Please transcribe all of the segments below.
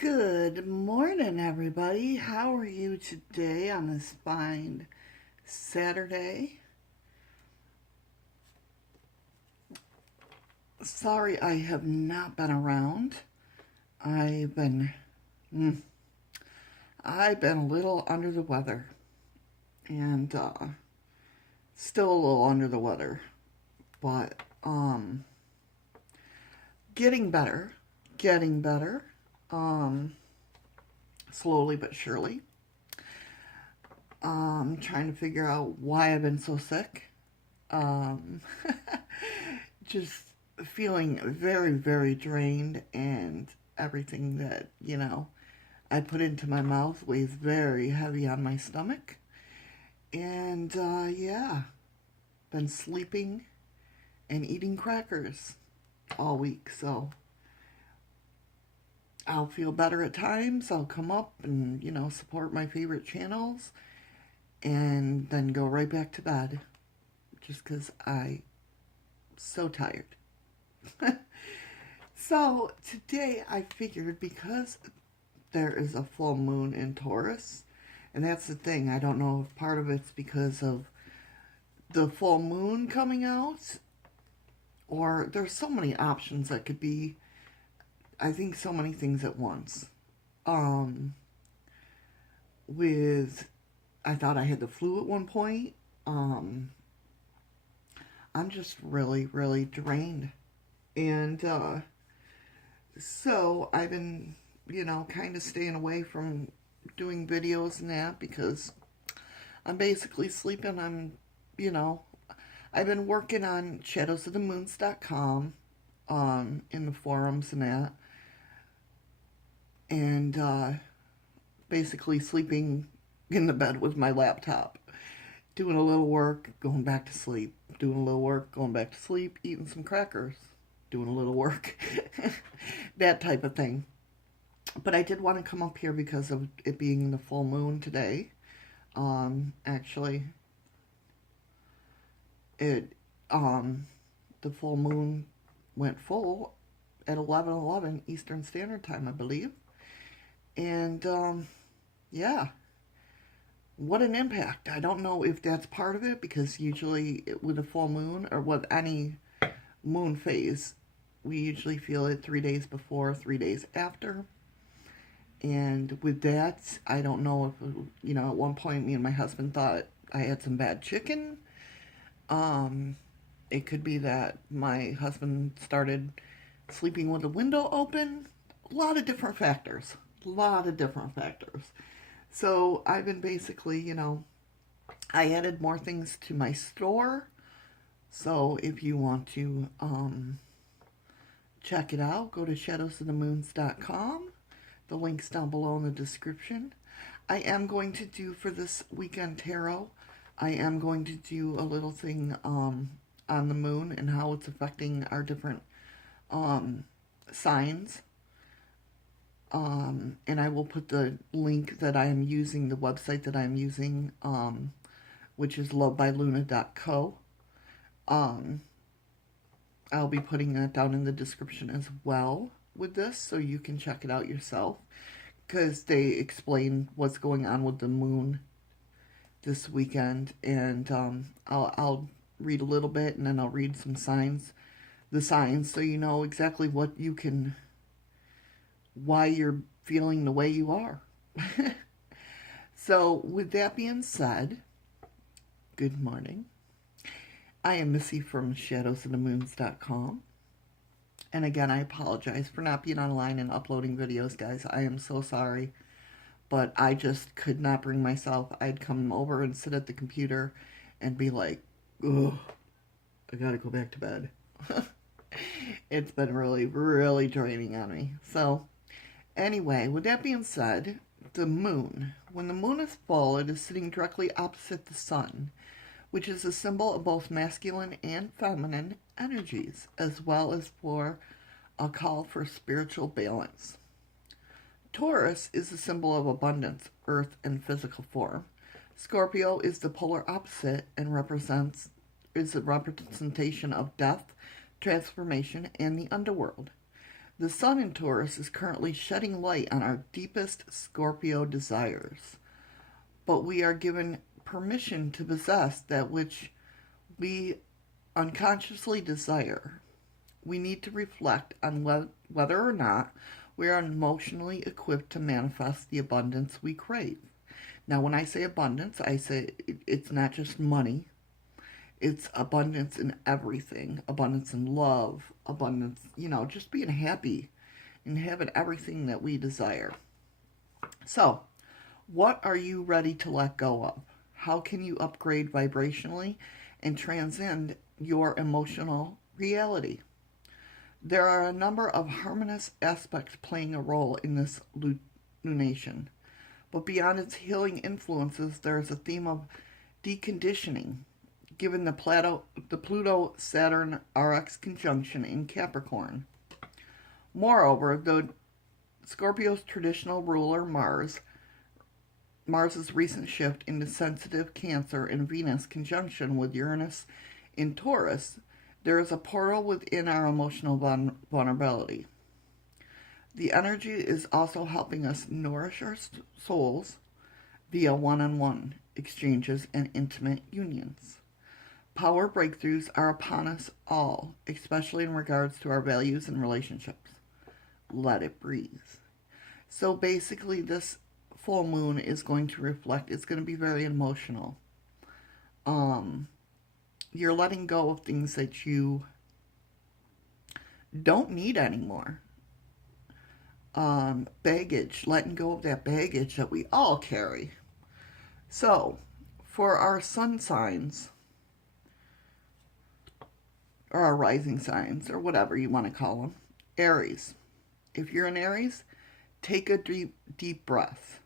Good morning, everybody. How are you today on this fine Saturday? Sorry I have not been around. I've been mm, I've been a little under the weather and still a little under the weather, but getting better, getting better. Um Slowly but surely. Trying to figure out why I've been so sick. Um, just feeling very, very drained, and everything that, I put into my mouth weighs very heavy on my stomach. And, yeah, been sleeping and eating crackers all week, so I'll feel better at times. I'll come up and, support my favorite channels and then go right back to bed just because I'm so tired. So today I figured, because there is a full moon in Taurus, and that's the thing, I don't know if part of it's because of the full moon coming out, or there's so many options that could be, I think, so many things at once. Um, with, I thought I had the flu at one point. I'm just really, really drained. And so I've been, kind of staying away from doing videos and that because I'm basically sleeping. You know, I've been working on shadowsofthemoons.com in the forums and that. And basically sleeping in the bed with my laptop, doing a little work, going back to sleep, doing a little work, going back to sleep, eating some crackers, doing a little work, that type of thing. But I did want to come up here because of it being the full moon today. Actually, it the full moon went full at 11:11 Eastern Standard Time, I believe. And yeah, what an impact. I don't know if that's part of it, because usually with a full moon or with any moon phase, we usually feel it 3 days before, 3 days after. And with that, I don't know if, at one point me and my husband thought I had some bad chicken. It could be that my husband started sleeping with the window open. A lot of different factors. A lot of different factors. So I've been basically, I added more things to my store. So if you want to check it out, go to shadowsofthemoons.com. The link's down below in the description. I am going to do, for this weekend tarot, I am going to do a little thing on the moon and how it's affecting our different signs. And I will put the link that I am using, the website that I'm using, which is lovebyluna.co. I'll be putting that down in the description as well with this, so you can check it out yourself, because they explain what's going on with the moon this weekend. And I'll read a little bit, and then I'll read some signs, so you know exactly why you're feeling the way you are. So with that being said, good morning. I am Missy from shadowsofthemoons.com. And again, I apologize for not being online and uploading videos, guys. I am so sorry. But I just could not bring myself. I'd come over and sit at the computer and be like, ugh, I gotta go back to bed. It's been really, really draining on me. So, anyway, with that being said, the moon. When the moon is full, it is sitting directly opposite the sun, which is a symbol of both masculine and feminine energies, as well as for a call for spiritual balance. Taurus is a symbol of abundance, earth, and physical form. Scorpio is the polar opposite and is a representation of death, transformation, and the underworld. The sun in Taurus is currently shedding light on our deepest Scorpio desires, but we are given permission to possess that which we unconsciously desire. We need to reflect on whether or not we are emotionally equipped to manifest the abundance we crave. Now, when I say abundance, I say it's not just money. It's abundance in everything. Abundance in love. Abundance, just being happy and having everything that we desire. So, what are you ready to let go of? How can you upgrade vibrationally and transcend your emotional reality? There are a number of harmonious aspects playing a role in this lunation. But beyond its healing influences, there is a theme of deconditioning, given the Pluto-Saturn RX conjunction in Capricorn. Moreover, the Scorpio's traditional ruler, Mars's recent shift into sensitive Cancer and Venus conjunction with Uranus in Taurus, there is a portal within our emotional vulnerability. The energy is also helping us nourish our souls via one-on-one exchanges and intimate unions. Power breakthroughs are upon us all, especially in regards to our values and relationships. Let it breathe. So basically, this full moon is going to reflect, it's going to be very emotional. You're letting go of things that you don't need anymore. Baggage, letting go of that baggage that we all carry. So, for our sun signs, or our rising signs, or whatever you want to call them, Aries. If you're an Aries, take a deep breath.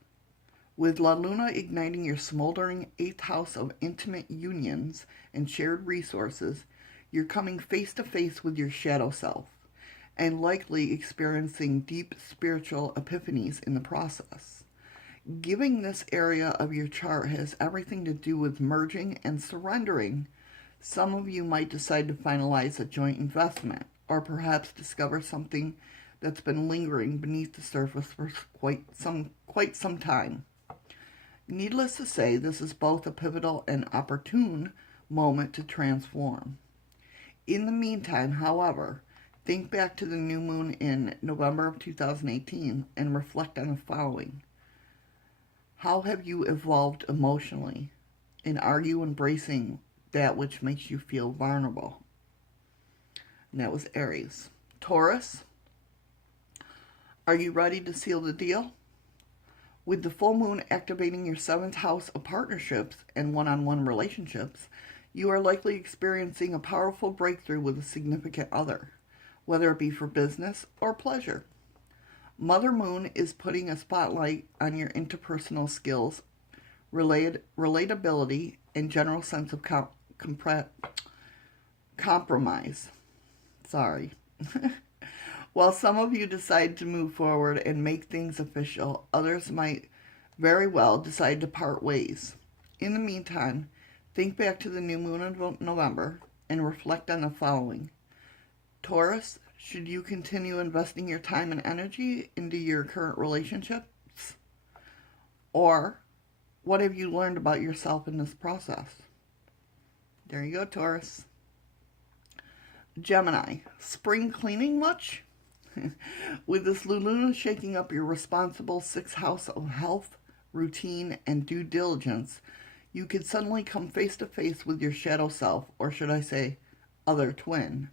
With La Luna igniting your smoldering 8th house of intimate unions and shared resources, you're coming face to face with your shadow self, and likely experiencing deep spiritual epiphanies in the process. Giving this area of your chart has everything to do with merging and surrendering. Some of you might decide to finalize a joint investment, or perhaps discover something that's been lingering beneath the surface for quite some time. Needless to say, this is both a pivotal and opportune moment to transform. In the meantime, however, think back to the new moon in November of 2018 and reflect on the following. How have you evolved emotionally? And are you embracing that which makes you feel vulnerable? And that was Aries. Taurus, are you ready to seal the deal? With the full moon activating your 7th house of partnerships and one-on-one relationships, you are likely experiencing a powerful breakthrough with a significant other, whether it be for business or pleasure. Mother Moon is putting a spotlight on your interpersonal skills, relatability, and general sense of compromise. Sorry. While some of you decide to move forward and make things official, others might very well decide to part ways. In the meantime, think back to the new moon in November and reflect on the following. Taurus, should you continue investing your time and energy into your current relationships? Or what have you learned about yourself in this process? There you go, Taurus. Gemini, spring cleaning much? With this Luna shaking up your responsible 6th house of health, routine, and due diligence, you could suddenly come face to face with your shadow self, or should I say, other twin.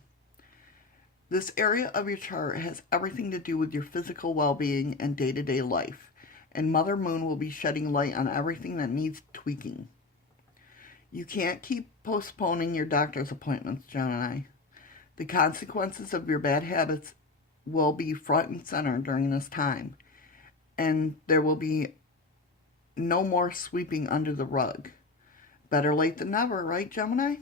This area of your chart has everything to do with your physical well-being and day-to-day life, and Mother Moon will be shedding light on everything that needs tweaking. You can't keep postponing your doctor's appointments, Gemini. The consequences of your bad habits will be front and center during this time, and there will be no more sweeping under the rug. Better late than never, right, Gemini?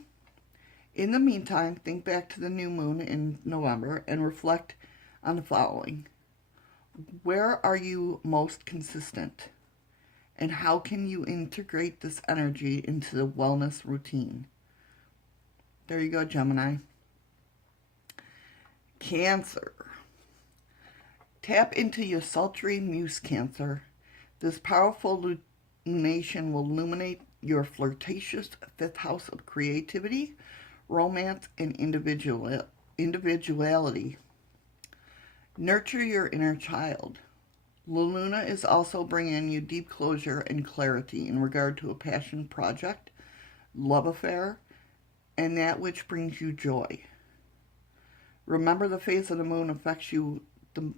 In the meantime, think back to the new moon in November and reflect on the following. Where are you most consistent? And how can you integrate this energy into the wellness routine? There you go, Gemini. Cancer. Tap into your sultry muse, Cancer. This powerful lunation will illuminate your flirtatious fifth house of creativity, romance, and individuality. Nurture your inner child. La Luna is also bringing you deep closure and clarity in regard to a passion project, love affair, and that which brings you joy. Remember, the phase of the moon affects you the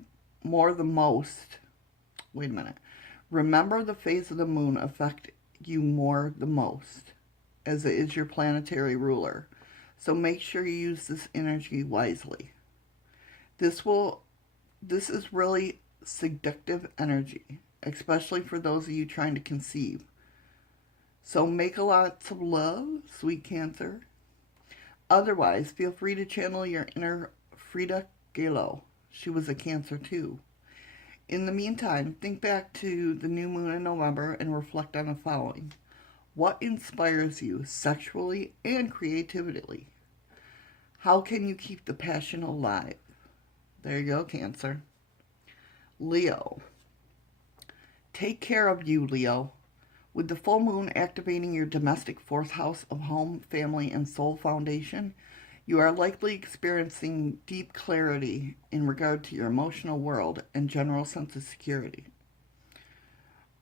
most. Wait a minute. Remember, the phase of the moon affect you the most, as it is your planetary ruler. So make sure you use this energy wisely. This is really seductive energy, especially for those of you trying to conceive. So make a lot of love, sweet Cancer. Otherwise, feel free to channel your inner Frida Kahlo. She was a Cancer too. In the meantime, think back to the new moon in November and reflect on the following. What inspires you sexually and creatively? How can you keep the passion alive? There you go, Cancer. Leo. Take care of you, Leo. With the full moon activating your domestic fourth house of home, family, and soul foundation, you are likely experiencing deep clarity in regard to your emotional world and general sense of security.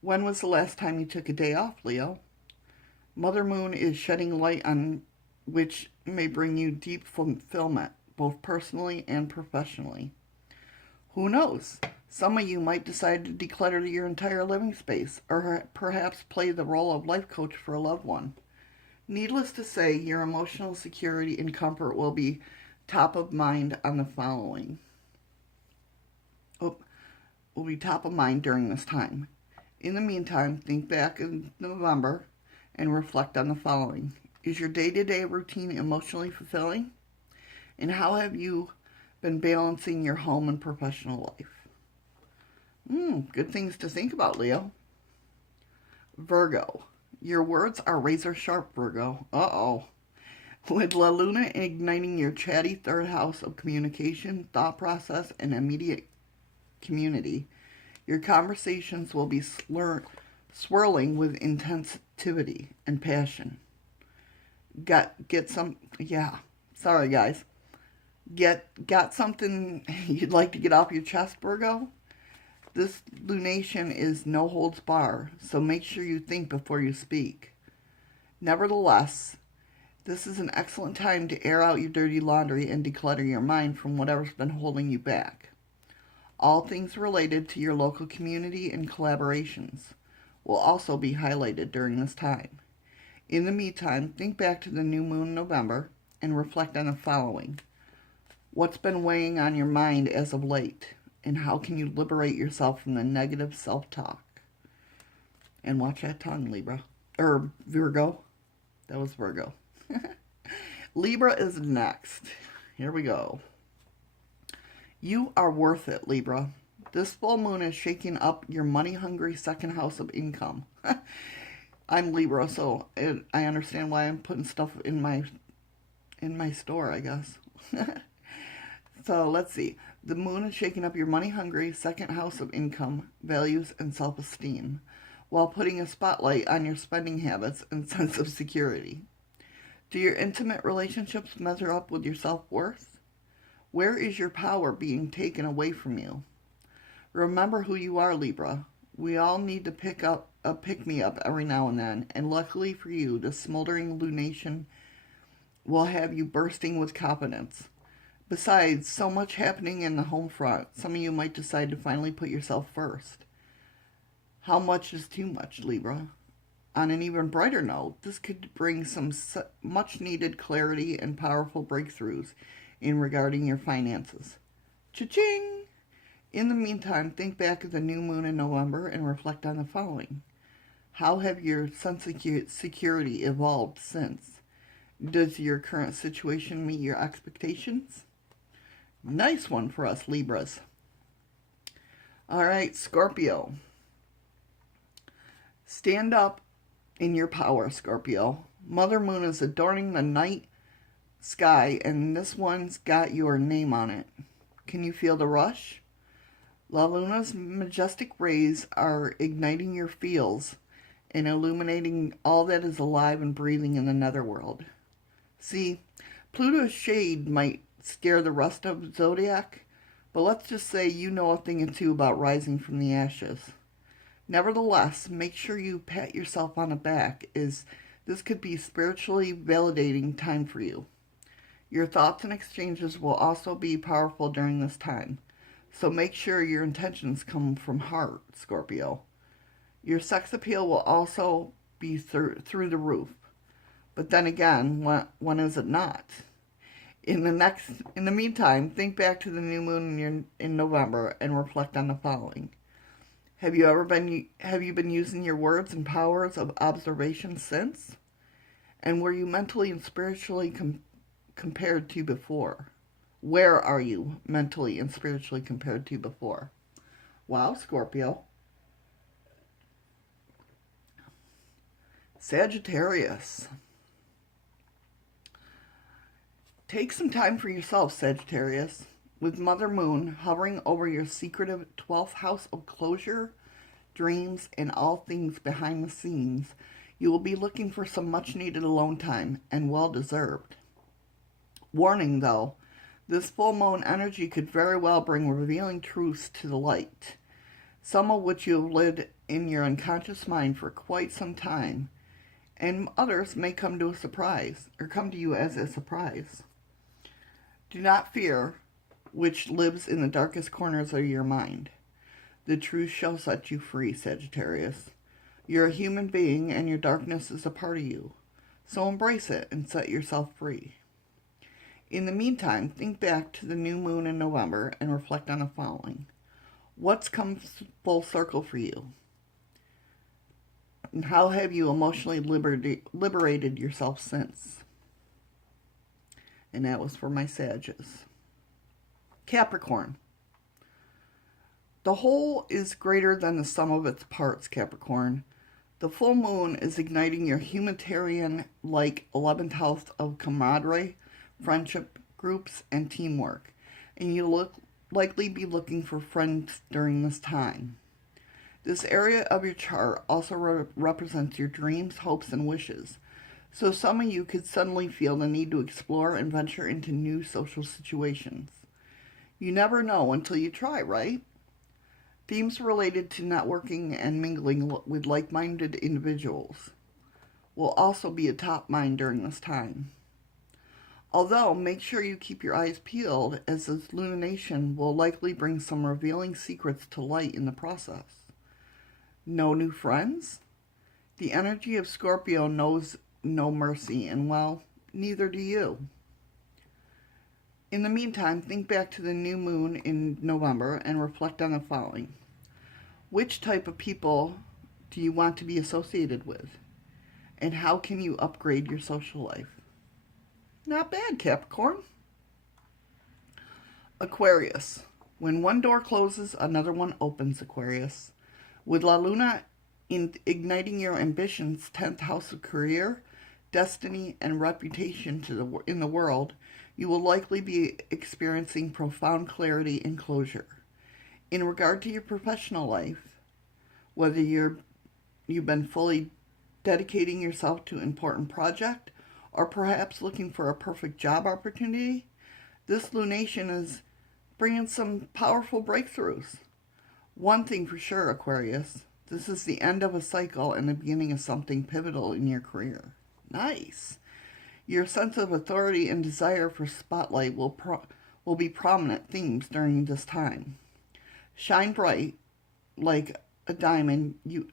When was the last time you took a day off, Leo? Mother Moon is shedding light on which may bring you deep fulfillment, both personally and professionally. Who knows? Some of you might decide to declutter your entire living space, or perhaps play the role of life coach for a loved one. Needless to say, your emotional security and comfort will be top of mind on the following. Will be top of mind during this time. In the meantime, think back in November and reflect on the following. Is your day-to-day routine emotionally fulfilling? And how have you been balancing your home and professional life? Good things to think about, Leo. Virgo. Your words are razor sharp, Virgo. Uh-oh. With La Luna igniting your chatty third house of communication, thought process, and immediate community, your conversations will be swirling with intensity and passion. Sorry, guys. Got something you'd like to get off your chest, Virgo? This lunation is no holds bar, so make sure you think before you speak. Nevertheless, this is an excellent time to air out your dirty laundry and declutter your mind from whatever's been holding you back. All things related to your local community and collaborations will also be highlighted during this time. In the meantime, think back to the new moon in November and reflect on the following. What's been weighing on your mind as of late? And how can you liberate yourself from the negative self-talk? And watch that tongue, Virgo. That was Virgo. Libra is next. Here we go. You are worth it, Libra. This full moon is shaking up your money-hungry second house of income. I'm Libra, so I understand why I'm putting stuff in my store, I guess. So let's see. The moon is shaking up your money-hungry second house of income, values, and self-esteem, while putting a spotlight on your spending habits and sense of security. Do your intimate relationships measure up with your self-worth? Where is your power being taken away from you? Remember who you are, Libra. We all need to pick-me-up every now and then, and luckily for you, the smoldering lunation will have you bursting with confidence. Besides, so much happening in the home front, some of you might decide to finally put yourself first. How much is too much, Libra? On an even brighter note, this could bring some much-needed clarity and powerful breakthroughs in regarding your finances. Cha-ching! In the meantime, think back of the new moon in November and reflect on the following. How have your sense of security evolved since? Does your current situation meet your expectations? Nice one for us Libras. All right, Scorpio. Stand up in your power, Scorpio. Mother Moon is adorning the night sky, and this one's got your name on it. Can you feel the rush? La Luna's majestic rays are igniting your fields and illuminating all that is alive and breathing in the netherworld. See, Pluto's shade might scare the rest of the zodiac, but let's just say you know a thing or two about rising from the ashes. Nevertheless, make sure you pat yourself on the back, as this could be spiritually validating time for you. Your thoughts and exchanges will also be powerful during this time, so make sure your intentions come from heart, Scorpio. Your sex appeal will also be through the roof. But then again, when is it not? In the meantime, think back to the new moon in November and reflect on the following. Have you been using your words and powers of observation since? And were you mentally and spiritually compared to before? Where are you mentally and spiritually compared to before? Wow, Scorpio. Sagittarius. Take some time for yourself, Sagittarius. With Mother Moon hovering over your secretive 12th house of closure, dreams, and all things behind the scenes, you will be looking for some much-needed alone time, and well-deserved. Warning, though, this full moon energy could very well bring revealing truths to the light, some of which you have lived in your unconscious mind for quite some time, and others may come to you as a surprise. Do not fear which lives in the darkest corners of your mind. The truth shall set you free, Sagittarius. You're a human being, and your darkness is a part of you. So embrace it and set yourself free. In the meantime, think back to the new moon in November and reflect on the following. What's come full circle for you? And how have you emotionally liberated yourself since? And that was for my Sages. Capricorn. The whole is greater than the sum of its parts, Capricorn. The full moon is igniting your humanitarian-like 11th house of camaraderie, friendship groups, and teamwork. And you'll likely be looking for friends during this time. This area of your chart also represents your dreams, hopes, and wishes. So some of you could suddenly feel the need to explore and venture into new social situations. You never know until you try, right? Themes related to networking and mingling with like-minded individuals will also be a top mind during this time. Although, make sure you keep your eyes peeled, as this lunation will likely bring some revealing secrets to light in the process. No new friends? The energy of Scorpio knows no mercy, and well, neither do you. In the meantime, think back to the new moon in November and reflect on the following. Which type of people do you want to be associated with? And how can you upgrade your social life? Not bad, Capricorn. Aquarius. When one door closes, another one opens, Aquarius. With La Luna igniting your ambitions, 10th house of career, destiny, and reputation in the world, you will likely be experiencing profound clarity and closure. In regard to your professional life, whether you've been fully dedicating yourself to an important project or perhaps looking for a perfect job opportunity, this lunation is bringing some powerful breakthroughs. One thing for sure, Aquarius, this is the end of a cycle and the beginning of something pivotal in your career. Nice. Your sense of authority and desire for spotlight will be prominent themes during this time. Shine bright like the diamond you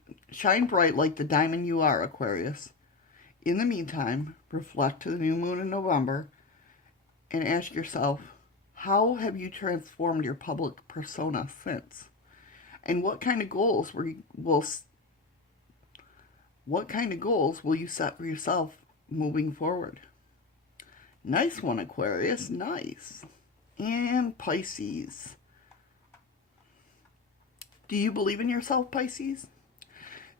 are, Aquarius. In the meantime, reflect to the new moon in November and ask yourself, how have you transformed your public persona since? And what kind of goals will you set for yourself moving forward? Nice one, Aquarius. Nice. And Pisces. Do you believe in yourself, Pisces?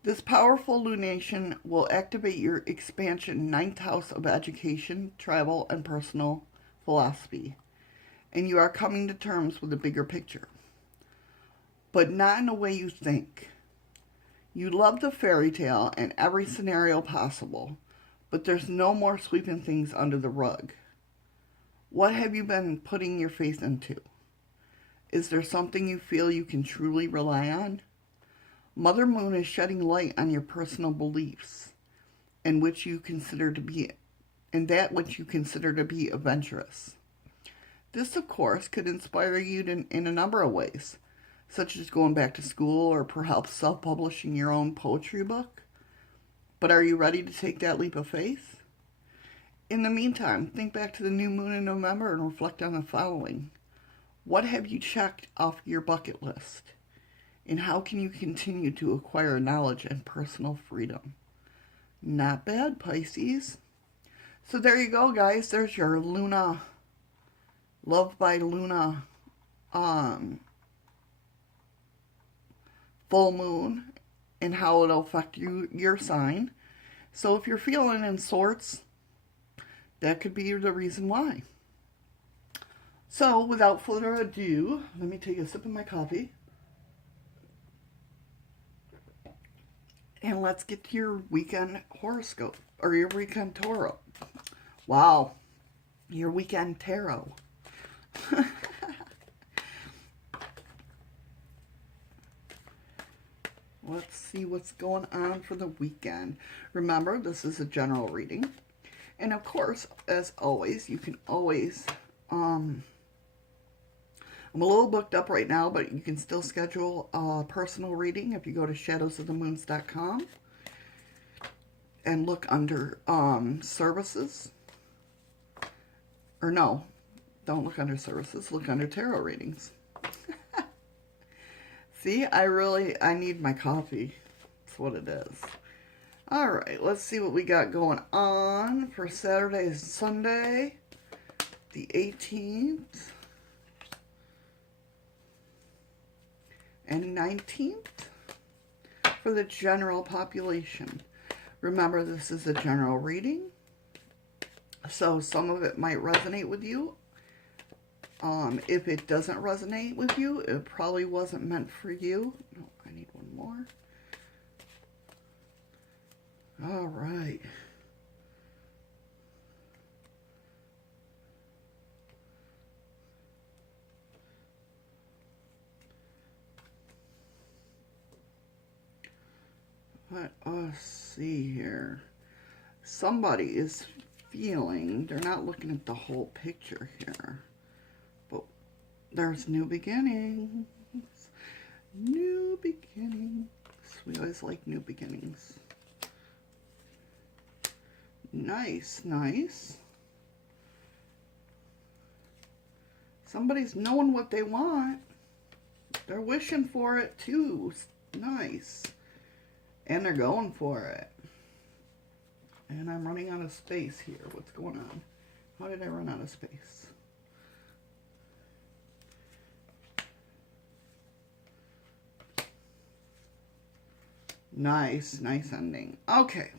This powerful lunation will activate your expansion 9th house of education, travel, and personal philosophy. And you are coming to terms with the bigger picture. but not in the way you think. You love the fairy tale and every scenario possible, but there's no more sweeping things under the rug. What have you been putting your faith into? Is there something you feel you can truly rely on? Mother Moon is shedding light on your personal beliefs and which you consider to be and that which you consider to be adventurous. This, of course, could inspire you in a number of ways, such as going back to school or perhaps self-publishing your own poetry book. But are you ready to take that leap of faith? In the meantime, think back to the new moon in November and reflect on the following. What have you checked off your bucket list? And how can you continue to acquire knowledge and personal freedom? Not bad, Pisces. So there you go, guys. There's your Luna, Love by Luna, full moon and how it'll affect your sign. So if you're feeling in sorts, that could be the reason why. So without further ado, let me take a sip of my coffee. And let's get to your weekend horoscope, or your weekend tarot. Wow, your weekend tarot. Let's see what's going on for the weekend. Remember, this is a general reading. And of course, as always, you can always, I'm a little booked up right now, but you can still schedule a personal reading if you go to shadowsofthemoons.com and look under services. Or no, don't look under services, look under tarot readings. See, I need my coffee. That's what it is. All right, let's see what we got going on for Saturday and Sunday, the 18th and 19th for the general population. Remember, this is a general reading, so some of it might resonate with you. If it doesn't resonate with you, it probably wasn't meant for you. No, I need one more. All right. Let us see here. Somebody is feeling, they're not looking at the whole picture here, but there's new beginnings. New beginnings. We always like new beginnings. Nice, nice. Somebody's knowing what they want. They're wishing for it too. Nice. And they're going for it. And I'm running out of space here. What's going on? How did I run out of space? Nice, nice ending. Okay.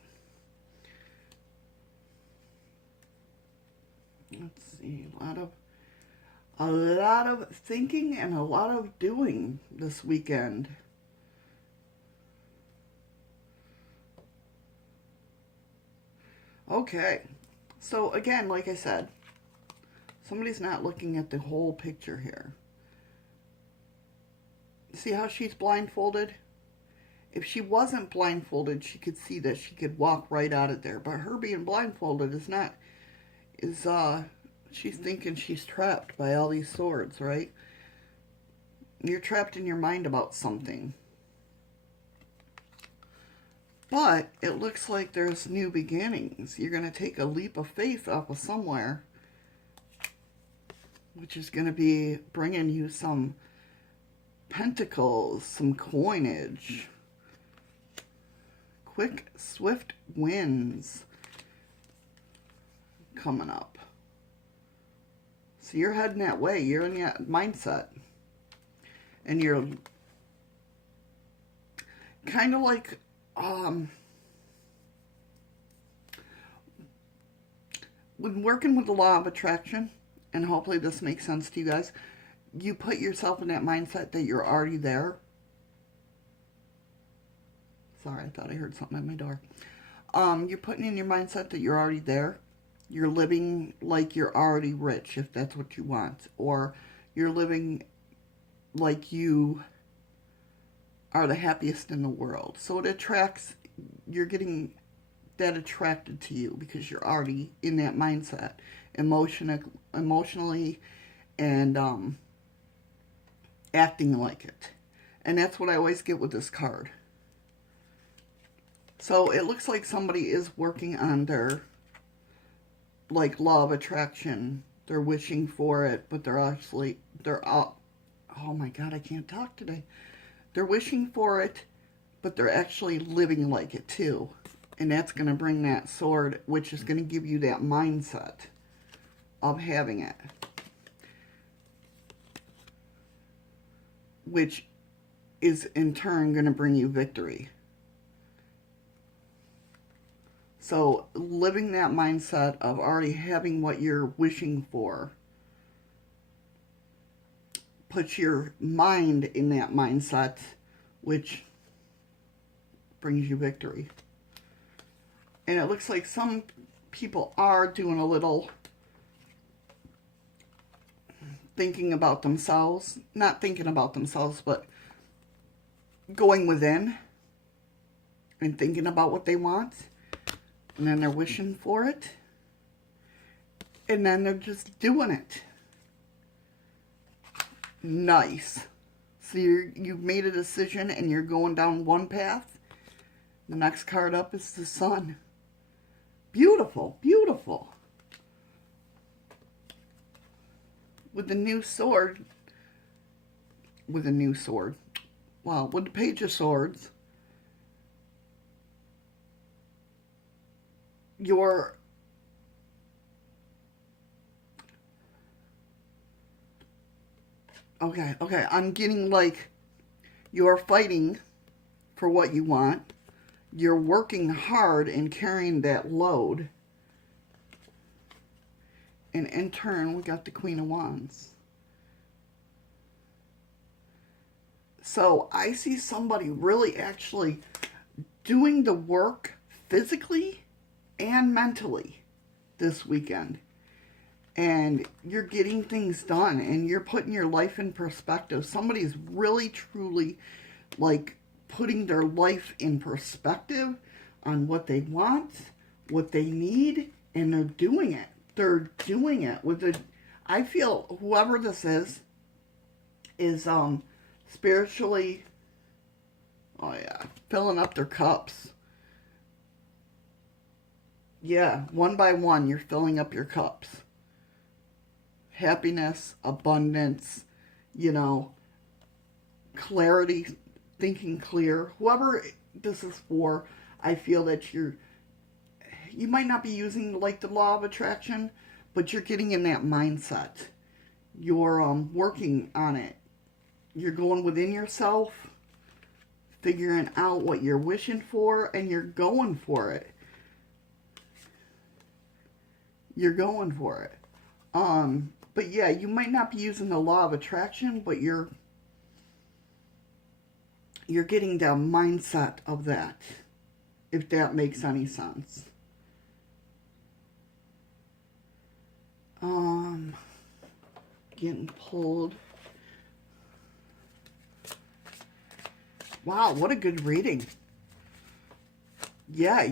Let's see. A lot of thinking and a lot of doing this weekend. Okay, so again, like I said, somebody's not looking at the whole picture here. See how she's blindfolded? If she wasn't blindfolded, she could see that she could walk right out of there. But her being blindfolded she's thinking she's trapped by all these swords, right? You're trapped in your mind about something. But it looks like there's new beginnings. You're going to take a leap of faith off of somewhere, which is going to be bringing you some pentacles, some coinage, quick, swift wins coming up. So you're heading that way. You're in that mindset. And you're kind of like... when working with the law of attraction, and hopefully this makes sense to you guys, you put yourself in that mindset that you're already there. Sorry, I thought I heard something at my door. You're putting in your mindset that you're already there. You're living like you're already rich, if that's what you want. Or you're living like you are the happiest in the world. So it attracts, you're getting that attracted to you because you're already in that mindset, emotionally, and acting like it. And that's what I always get with this card. So it looks like somebody is working on their, like, law of attraction. They're wishing for it, but they're up. Oh my God, I can't talk today. They're wishing for it, but they're actually living like it too. And that's going to bring that sword, which is going to give you that mindset of having it. Which is in turn going to bring you victory. So living that mindset of already having what you're wishing for puts your mind in that mindset, which brings you victory. And it looks like some people are doing a little thinking about themselves. Not thinking about themselves, but going within and thinking about what they want. And then they're wishing for it. And then they're just doing it. Nice. So you've made a decision and you're going down one path. The next card up is the Sun. Beautiful, beautiful. With the new sword. With a new sword. Well, with the Page of Swords. You're okay, I'm getting like you're fighting for what you want. You're working hard and carrying that load. And in turn, we got the Queen of Wands. So I see somebody really actually doing the work physically and mentally this weekend. And you're getting things done and you're putting your life in perspective. Somebody's really, truly, like, putting their life in perspective on what they want, what they need, and they're doing it. They're doing it with the, I feel whoever this is spiritually, oh yeah, filling up their cups. Yeah, one by one, you're filling up your cups. Happiness, abundance, you know, clarity, thinking clear. Whoever this is for, I feel that you might not be using like the law of attraction, but you're getting in that mindset. You're working on it. You're going within yourself, figuring out what you're wishing for, and you're going for it. You're going for it. But yeah, you might not be using the law of attraction, but you're getting the mindset of that, if that makes any sense. Getting pulled. Wow, what a good reading. Yeah,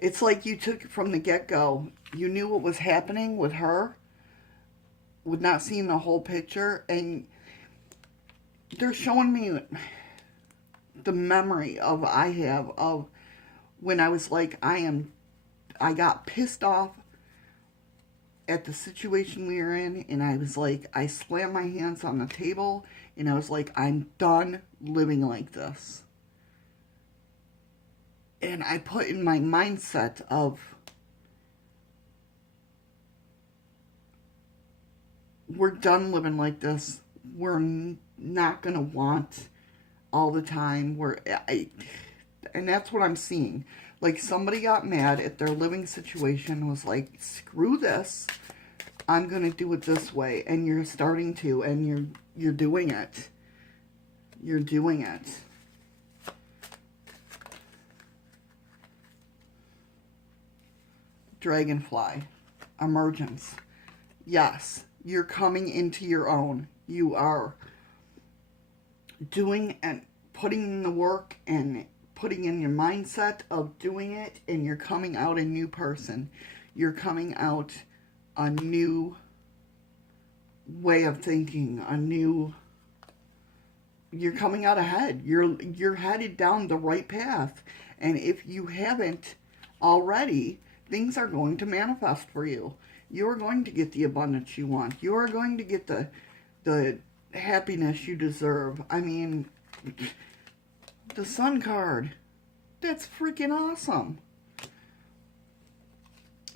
it's like you took it from the get-go. You knew what was happening with her, with not seeing the whole picture, and they're showing me the memory I have of when I was like, I got pissed off at the situation we were in, and I was like, I slammed my hands on the table, and I was like, I'm done living like this. And I put in my mindset of, we're done living like this. We're not going to want all the time. And that's what I'm seeing. Like, somebody got mad at their living situation and was like, screw this. I'm going to do it this way. And you're starting to, and you're doing it. You're doing it. Dragonfly. Emergence. Yes, you're coming into your own. You are doing and putting in the work and putting in your mindset of doing it, and you're coming out a new person. You're coming out a new way of thinking, you're coming out ahead. You're headed down the right path. And if you haven't already, things are going to manifest for you. You're going to get the abundance you want. You are going to get the happiness you deserve. I mean, the Sun card. That's freaking awesome.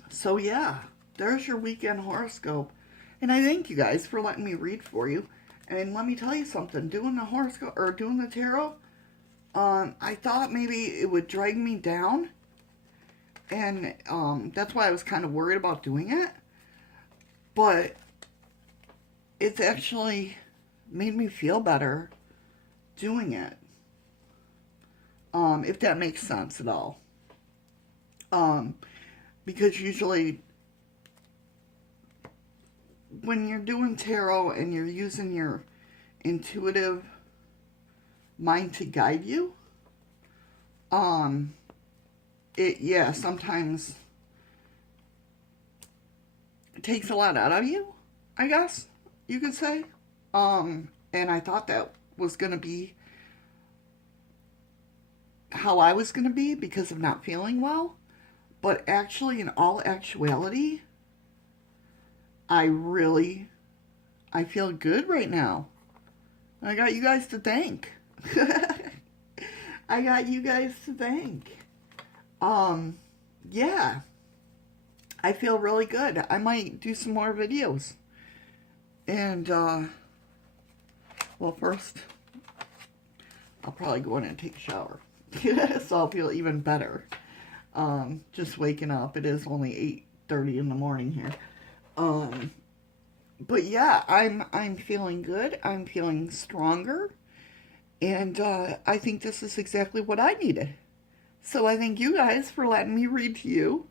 So yeah, there's your weekend horoscope. And I thank you guys for letting me read for you. And let me tell you something, doing the horoscope, or doing the tarot, I thought maybe it would drag me down. And that's why I was kind of worried about doing it. But it's actually made me feel better doing it. If that makes sense at all. Because usually when you're doing tarot and you're using your intuitive mind to guide you, sometimes it takes a lot out of you, I guess you could say. And I thought that was going to be how I was going to be because of not feeling well. But actually, in all actuality, I feel good right now. I got you guys to thank. I got you guys to thank. Yeah. I feel really good. I might do some more videos. And, well, first, I'll probably go in and take a shower. So I'll feel even better. Just waking up. It is only 8:30 in the morning here. But yeah, I'm feeling good. I'm feeling stronger. And, I think this is exactly what I needed. So I thank you guys for letting me read to you.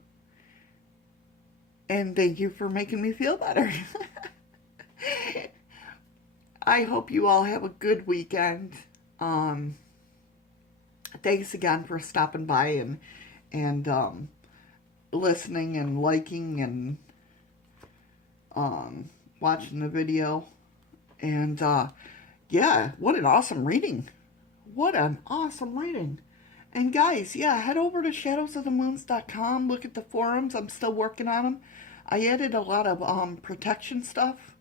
And thank you for making me feel better. I hope you all have a good weekend. Thanks again for stopping by and listening and liking and watching the video. And yeah, what an awesome reading. What an awesome reading. And guys, yeah, head over to shadowsofthemoons.com. Look at the forums. I'm still working on them. I added a lot of protection stuff